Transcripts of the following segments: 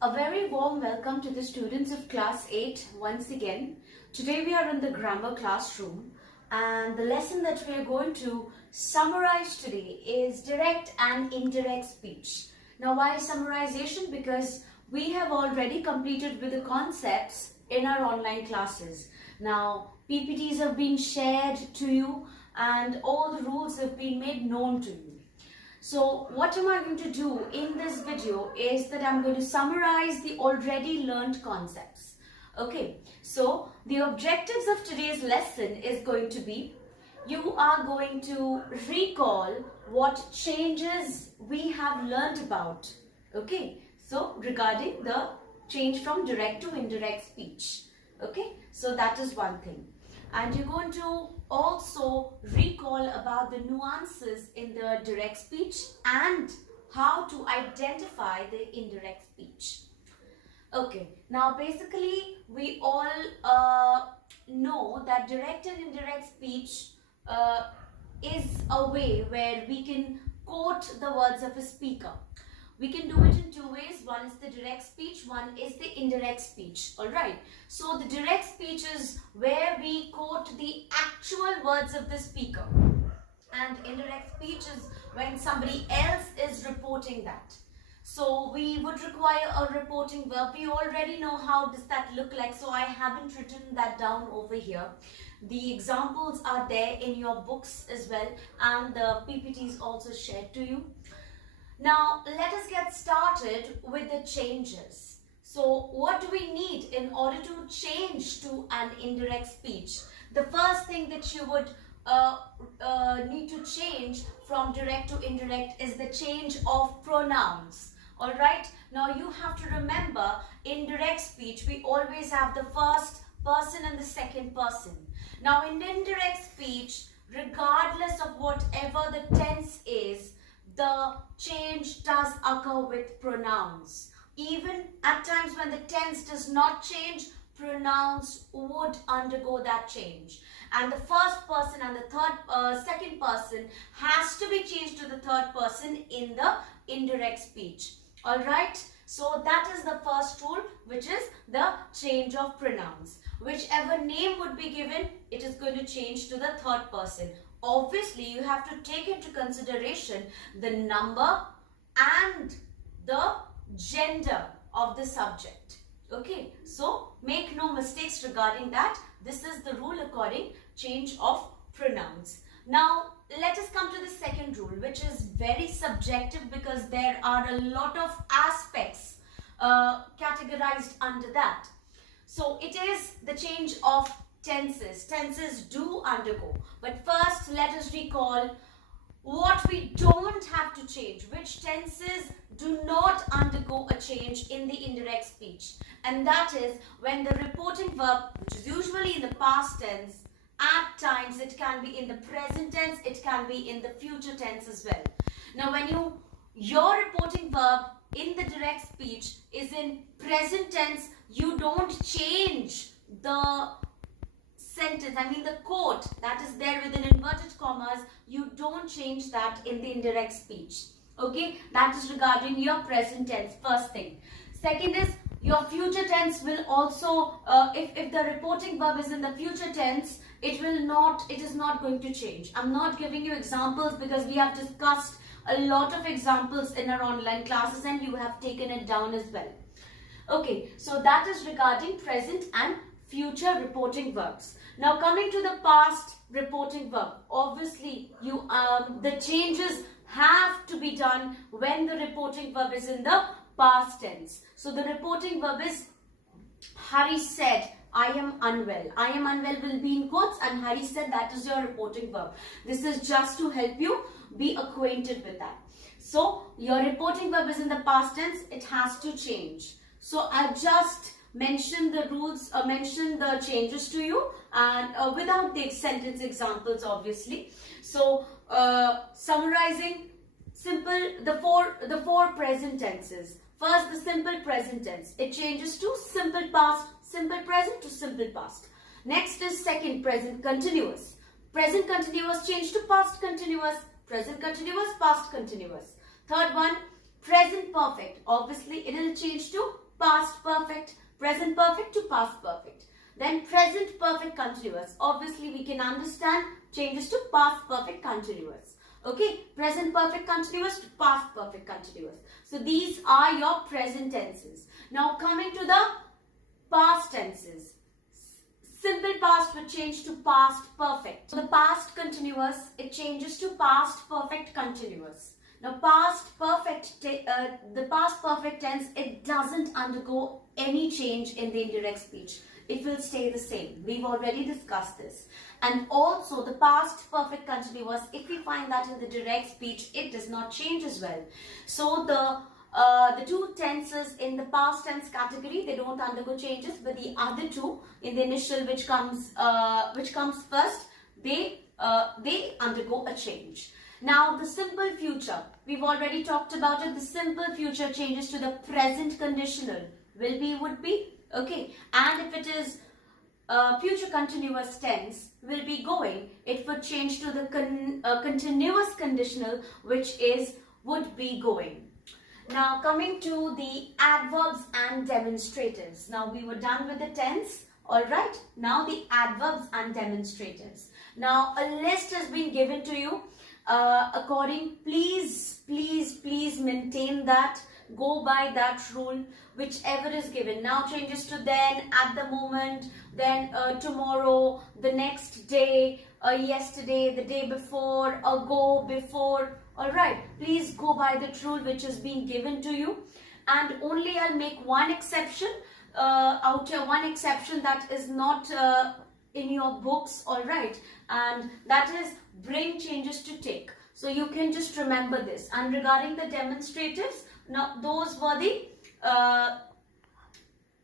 A very warm welcome to the students of class 8 once again. Today we are in the grammar classroom and the lesson that we are going to summarize today is direct and indirect speech. Now why summarization? Because we have already completed with the concepts in our online classes. Now PPTs have been shared to you and all the rules have been made known to you. So what am I going to do in this video is that I'm going to summarize the already learned concepts. Okay, so the objectives of today's lesson is going to be, you are going to recall what changes we have learned about. Okay, so regarding the change from direct to indirect speech. Okay, so that is one thing. And you're going to also recall about the nuances in the direct speech and how to identify the indirect speech. Okay, now basically we all know that direct and indirect speech is a way where we can quote the words of a speaker. We can do it in two ways. One is the direct speech, one is the indirect speech. Alright. So the direct speech is where we quote the actual words of the speaker. And indirect speech is when somebody else is reporting that. So we would require a reporting verb. We already know how does that look like. So I haven't written that down over here. The examples are there in your books as well. And the PPT is also shared to you. Now, let us get started with the changes. So, what do we need in order to change to an indirect speech? The first thing that you would need to change from direct to indirect is the change of pronouns. Alright? Now, you have to remember, in direct speech, we always have the first person and the second person. Now, in indirect speech, regardless of whatever the tense is, the change does occur with pronouns. Even at times when the tense does not change, pronouns would undergo that change. And the first person and the second person has to be changed to the third person in the indirect speech. Alright? So that is the first rule, which is the change of pronouns. Whichever name would be given, it is going to change to the third person. Obviously, you have to take into consideration the number and the gender of the subject. Okay, so make no mistakes regarding that. This is the rule according change of pronouns. Now, let us come to the second rule, which is very subjective because there are a lot of aspects categorized under that. So, it is the change of tenses. Tenses do undergo. But first, let us recall what we don't have to change. Which tenses do not undergo a change in the indirect speech. And that is when the reporting verb, which is usually in the past tense, at times it can be in the present tense, it can be in the future tense as well. Now, when your reporting verb in the direct speech is in present tense, you don't change the sentence, the quote that is there within inverted commas, you don't change that in the indirect speech. Okay, that is regarding your present tense, first thing. Second is your future tense will also, if the reporting verb is in the future tense, it is not going to change. I'm not giving you examples because we have discussed a lot of examples in our online classes and you have taken it down as well. Okay, so that is regarding present and future reporting verbs. Now coming to the past reporting verb, obviously the changes have to be done when the reporting verb is in the past tense. So the reporting verb is Hari said, I am unwell. I am unwell will be in quotes and Hari said, that is your reporting verb. This is just to help you be acquainted with that. So your reporting verb is in the past tense, it has to change. So I'll just mention the rules, mention the changes to you and without the sentence examples obviously. So summarizing the four present tenses. First, the simple present tense. It changes to simple past, simple present to simple past. Next is second, present continuous. Present continuous change to past continuous, present continuous, past continuous. Third one, present perfect. Obviously, it will change to past perfect, present perfect to past perfect. Then present perfect continuous. Obviously, we can understand changes to past perfect continuous. Okay, present perfect continuous to past perfect continuous. So these are your present tenses. Now coming to the past tenses. Simple past would change to past perfect. So the past continuous, it changes to past perfect continuous. Now the past perfect tense, it doesn't undergo any change in the indirect speech. It will stay the same. We've already discussed this. And also the past perfect continuous, if we find that in the direct speech, it does not change as well. So the two tenses in the past tense category, they don't undergo changes, but the other two in the initial, which comes first, they undergo a change. Now the simple future, we've already talked about it. The simple future changes to the present conditional. Will be, would be. Okay, and if it is future continuous tense, will be going, it would change to the continuous conditional, which is would be going. Now coming to the adverbs and demonstratives. Now we were done with the tense. Alright, now the adverbs and demonstratives. Now a list has been given to you. Please maintain that. Go by that rule, whichever is given. Now changes to then, at the moment, then tomorrow, the next day, yesterday, the day before, ago, before. Alright, please go by the rule which is being given to you. And only I'll make one exception, one exception that is not in your books, alright. And that is bring changes to take. So you can just remember this. And regarding the demonstratives, now those were the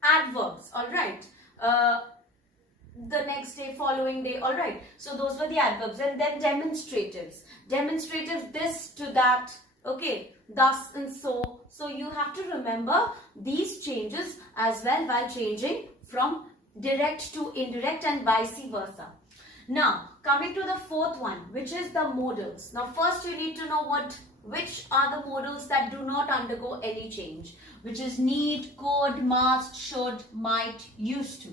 adverbs, alright. The next day, following day, alright. So those were the adverbs. And then demonstratives. Demonstratives, this to that, okay, thus and so. So you have to remember these changes as well while changing from direct to indirect and vice versa. Now, coming to the fourth one, which is the modals. Now, first you need to know which are the modals that do not undergo any change, which is need, could, must, should, might, used to.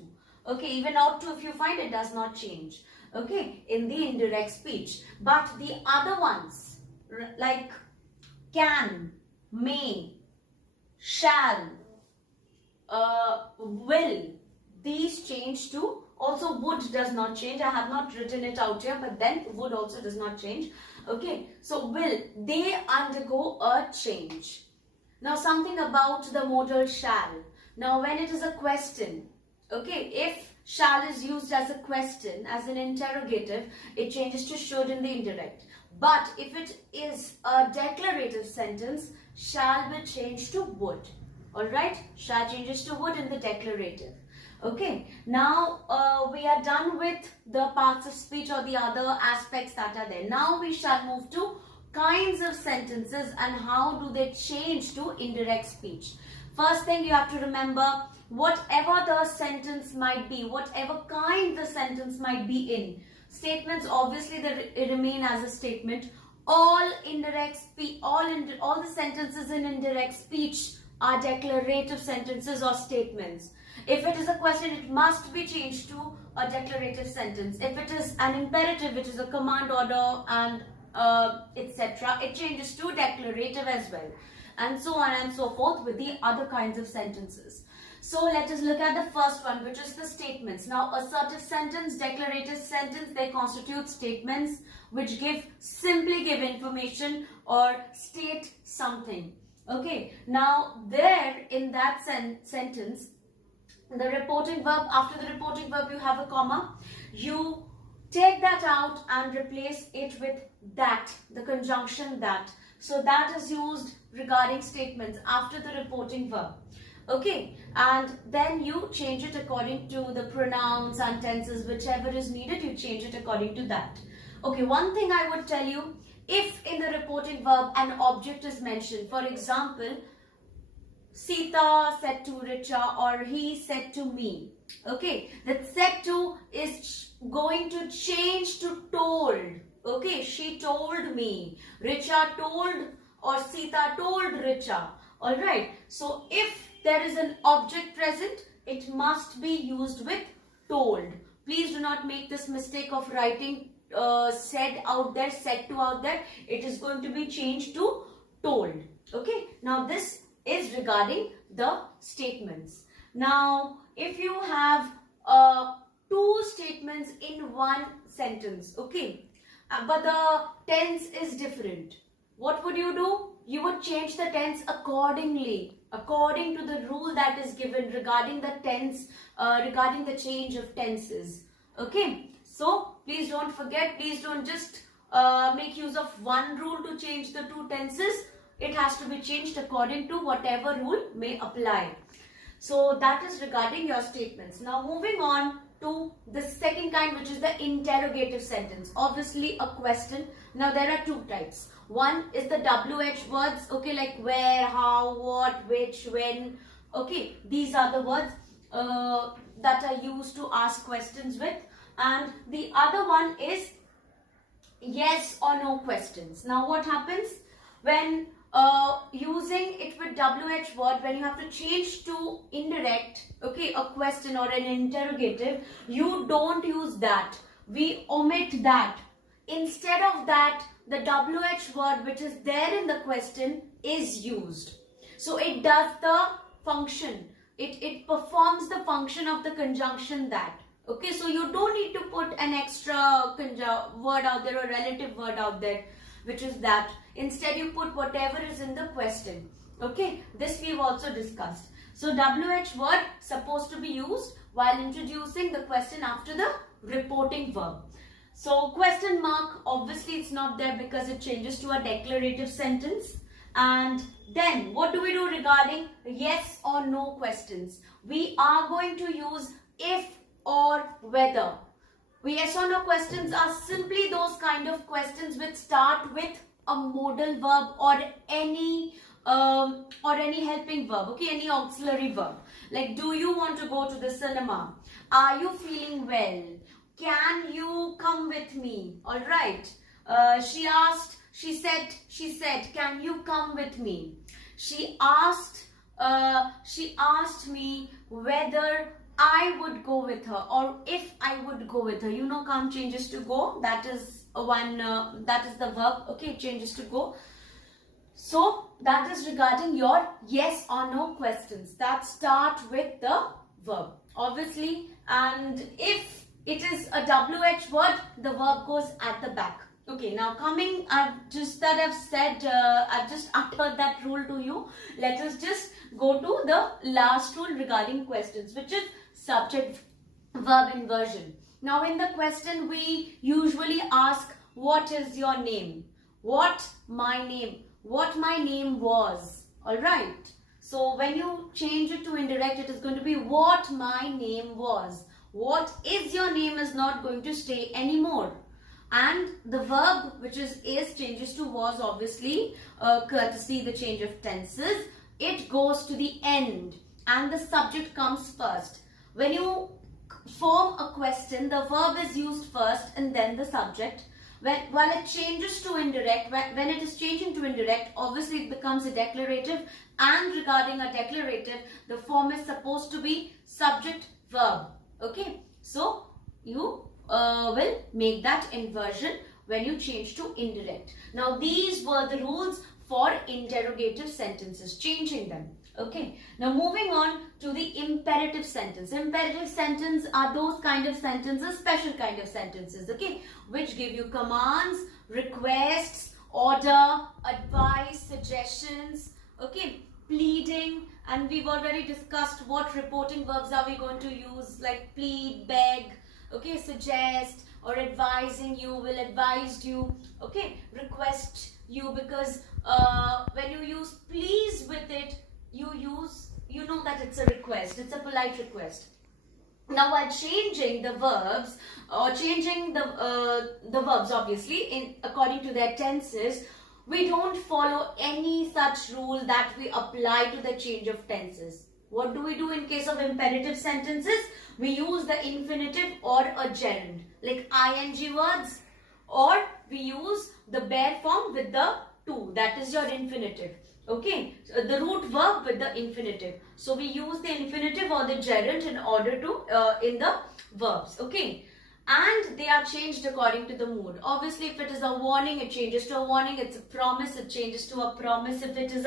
Okay, even ought to, if you find, it does not change. Okay, in the indirect speech. But the other ones, like can, may, shall, will, these change to. Also would does not change. I have not written it out here, but then would also does not change. Okay, so will, they undergo a change. Now something about the modal shall. Now when it is a question, okay, if shall is used as a question, as an interrogative, it changes to should in the indirect. But if it is a declarative sentence, shall will change to would. Alright, shall changes to would in the declarative. Okay, now we are done with the parts of speech or the other aspects that are there. Now we shall move to kinds of sentences and how do they change to indirect speech. First thing you have to remember, whatever the sentence might be, whatever kind the sentence might be in. Statements, obviously they remain as a statement. All the sentences in indirect speech are declarative sentences or statements. If it is a question, it must be changed to a declarative sentence. If it is an imperative, which is a command order and etc., it changes to declarative as well. And so on and so forth with the other kinds of sentences. So let us look at the first one, which is the statements. Now, assertive sentence, declarative sentence, they constitute statements which simply give information or state something. Okay, now there in that sentence, the reporting verb, after the reporting verb you have a comma, you take that out and replace it with that, the conjunction that. So that is used regarding statements after the reporting verb. Okay, and then you change it according to the pronouns and tenses, whichever is needed, you change it according to that. Okay, one thing I would tell you, if in the reporting verb an object is mentioned, for example, Sita said to Richa or he said to me. Okay, that said to is going to change to told. Okay, she told me. Richa told or Sita told Richa. Alright, so if there is an object present, it must be used with told. Please do not make this mistake of writing said out there, said to out there. It is going to be changed to told. Okay. Now this is regarding the statements. Now if you have two statements in one sentence, okay, but the tense is different, what would you do? You would change the tense accordingly, according to the rule that is given regarding the tense, regarding the change of tenses. Okay, so please don't forget, please don't just make use of one rule to change the two tenses. It has to be changed according to whatever rule may apply. So that is regarding your statements. Now moving on to the second kind, which is the interrogative sentence. Obviously a question. Now there are two types. One is the WH words, okay, like where, how, what, which, when. Okay, these are the words that are used to ask questions with. And the other one is yes or no questions. Now what happens when using it with WH word, when you have to change to indirect, okay, a question or an interrogative, you don't use that. We omit that. Instead of that, the WH word which is there in the question is used. So it does the function. It performs the function of the conjunction that. Okay, so you don't need to put an extra word out there or relative word out there, which is that. Instead, you put whatever is in the question. Okay, this we've also discussed. So WH word supposed to be used while introducing the question after the reporting verb. So question mark, obviously it's not there because it changes to a declarative sentence. And then what do we do regarding yes or no questions? We are going to use if or whether. Yes or no questions are simply those kind of questions which start with a modal verb or any helping verb, okay, any auxiliary verb. Like, do you want to go to the cinema? Are you feeling well? Can you come with me? All right. She said, can you come with me? She asked me whether I would go with her or if I would go with her. You know, come changes to go. That is that is the verb. Okay, it changes to go. So that is regarding your yes or no questions that start with the verb, obviously. And if it is a WH word, the verb goes at the back. Okay, now coming, I've just uttered that rule to you. Let us just go to the last rule regarding questions, which is subject verb inversion. Now in the question, we usually ask, what is your name? What my name? What my name was. Alright. So when you change it to indirect, it is going to be what my name was. What is your name is not going to stay anymore. And the verb, which is changes to was, obviously, courtesy the change of tenses. It goes to the end and the subject comes first. When you form a question, the verb is used first and then the subject. While it changes to indirect, when it is changing to indirect, obviously it becomes a declarative. And regarding a declarative, the form is supposed to be subject verb. Okay, so you will make that inversion when you change to indirect. Now these were the rules for interrogative sentences, changing them. Okay, now moving on to the imperative sentence. Imperative sentence are those kind of sentences, special kind of sentences, okay, which give you commands, requests, order, advice, suggestions, okay, pleading. And we've already discussed what reporting verbs are we going to use, like plead, beg, okay, suggest, or advising you, will advise you, okay, request you, because when you use please with it, you know that it's a request, it's a polite request. Now while changing the verbs, or changing the verbs obviously according to their tenses, we don't follow any such rule that we apply to the change of tenses. What do we do in case of imperative sentences? We use the infinitive or a gerund, like ing words, or we use the bare form with the to, that is your infinitive. Okay, so the root verb with the infinitive. So we use the infinitive or the gerund in order to in the verbs. Okay, and they are changed according to the mood. Obviously, if it is a warning, it changes to a warning. It's a promise, it changes to a promise. If it is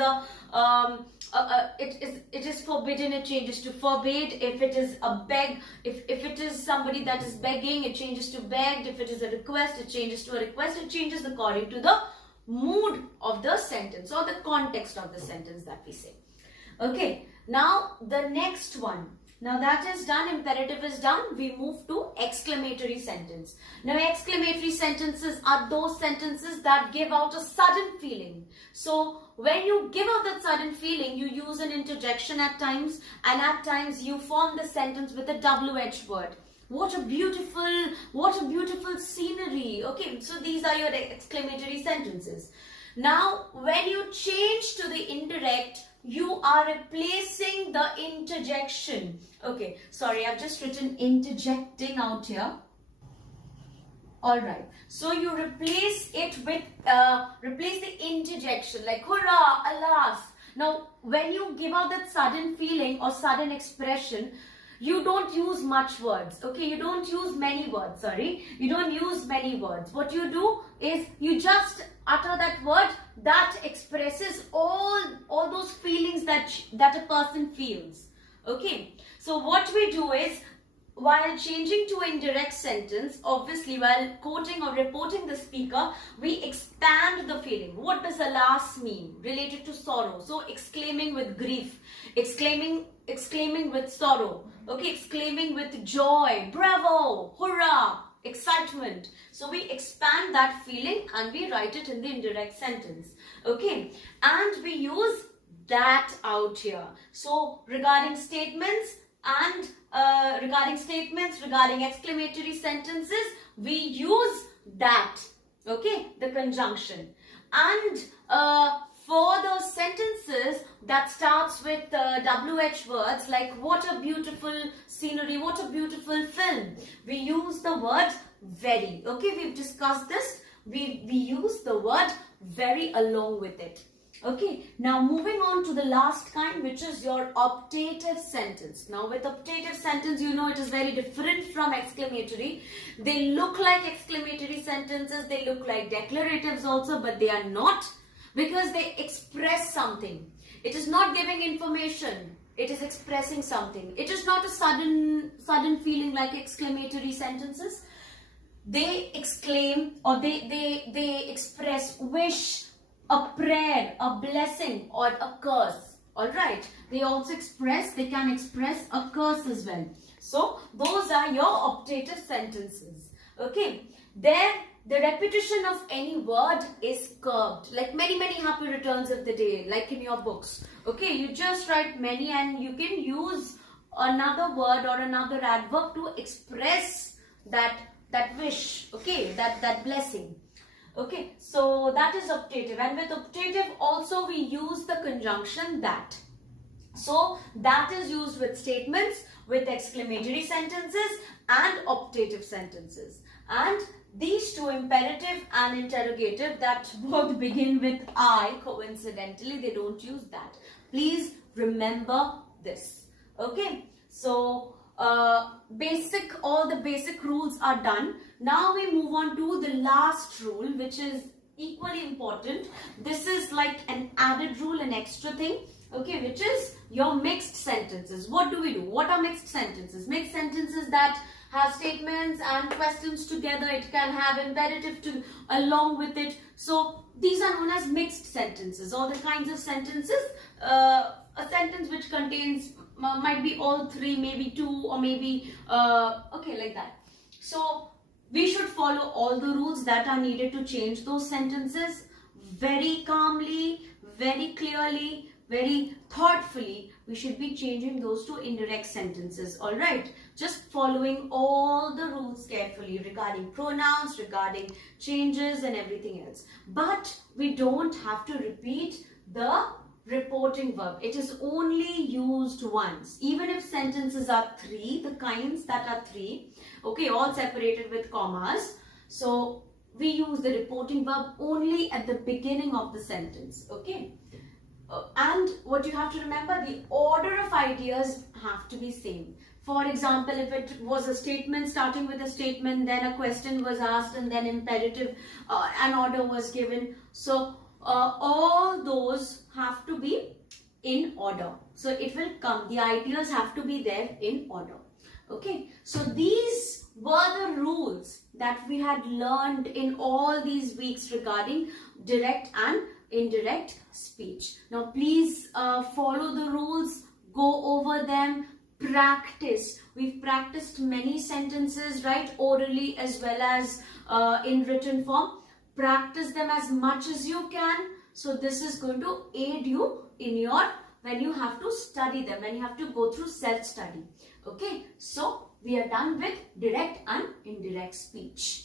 it is forbidden, it changes to forbid. If it is a beg, if it is somebody that is begging, it changes to begged. If it is a request, it changes to a request. It changes according to the mood of the sentence or the context of the sentence that we say. Okay, now the next one. Now that is done, imperative is done. We move to exclamatory sentence. Now exclamatory sentences are those sentences that give out a sudden feeling. So when you give out that sudden feeling, you use an interjection at times, and at times you form the sentence with a WH word. What a beautiful scenery. Okay, so these are your exclamatory sentences. Now, when you change to the indirect, you are replacing the interjection. Okay, sorry, I've just written interjecting out here. Alright, so you replace it with, replace the interjection like hurrah, alas. Now, when you give out that sudden feeling or sudden expression, you don't use much words. Okay, you don't use many words, sorry. You don't use many words. What you do is you just utter that word that expresses all those feelings that a person feels. Okay, so what we do is, while changing to indirect sentence, obviously while quoting or reporting the speaker, we expand the feeling. What does alas mean? Related to sorrow. So exclaiming with grief, exclaiming with sorrow, okay, exclaiming with joy, bravo, hurrah, excitement. So we expand that feeling and we write it in the indirect sentence. Okay, and we use that out here. So regarding statements and regarding exclamatory sentences, we use that, okay, the conjunction. And for those sentences that starts with WH words like what a beautiful scenery, what a beautiful film, we use the word very. Okay, we've discussed this. We use the word very along with it. Okay, now moving on to the last kind, which is your optative sentence. Now with optative sentence, you know it is very different from exclamatory. They look like exclamatory sentences, they look like declaratives also, but they are not, because they express something. It is not giving information, it is expressing something. It is not a sudden feeling like exclamatory sentences. They exclaim or they express wish, a prayer, a blessing, or a curse. Alright, they can express a curse as well. So those are your optative sentences. Okay, there the repetition of any word is curved, like many happy returns of the day, like in your books. Okay, you just write many and you can use another word or another adverb to express that wish, okay, that blessing. Okay, so that is optative, and with optative also we use the conjunction that. So that is used with statements, with exclamatory sentences and optative sentences. And these two, imperative and interrogative, that both begin with I, coincidentally they don't use that. Please remember this. Okay, so all the basic rules are done. Now we move on to the last rule, which is equally important. This is like an added rule, an extra thing, okay, which is your mixed sentences. What do we do? What are mixed sentences? Mixed sentences that have statements and questions together. It can have imperative along with it. So these are known as mixed sentences, or the kinds of sentences, a sentence which contains might be all three, maybe two, or maybe okay, like that. So we should follow all the rules that are needed to change those sentences very calmly, very clearly, very thoughtfully. We should be changing those to indirect sentences. All right, just following all the rules carefully regarding pronouns, regarding changes and everything else. But we don't have to repeat the reporting verb. It is only used once. Even if sentences are three, the kinds that are three, okay, all separated with commas. So we use the reporting verb only at the beginning of the sentence. Okay. And what you have to remember, the order of ideas have to be same. For example, if it was a statement starting with a statement, then a question was asked, and then imperative, an order was given. So all those have to be in order. So it will come, the ideas have to be there in order. Okay, so these were the rules that we had learned in all these weeks regarding direct and indirect speech. Now please follow the rules, go over them, practice. We've practiced many sentences, right, orally as well as in written form. Practice them as much as you can. So this is going to aid you in your, when you have to study them, when you have to go through self-study. Okay, so we are done with direct and indirect speech.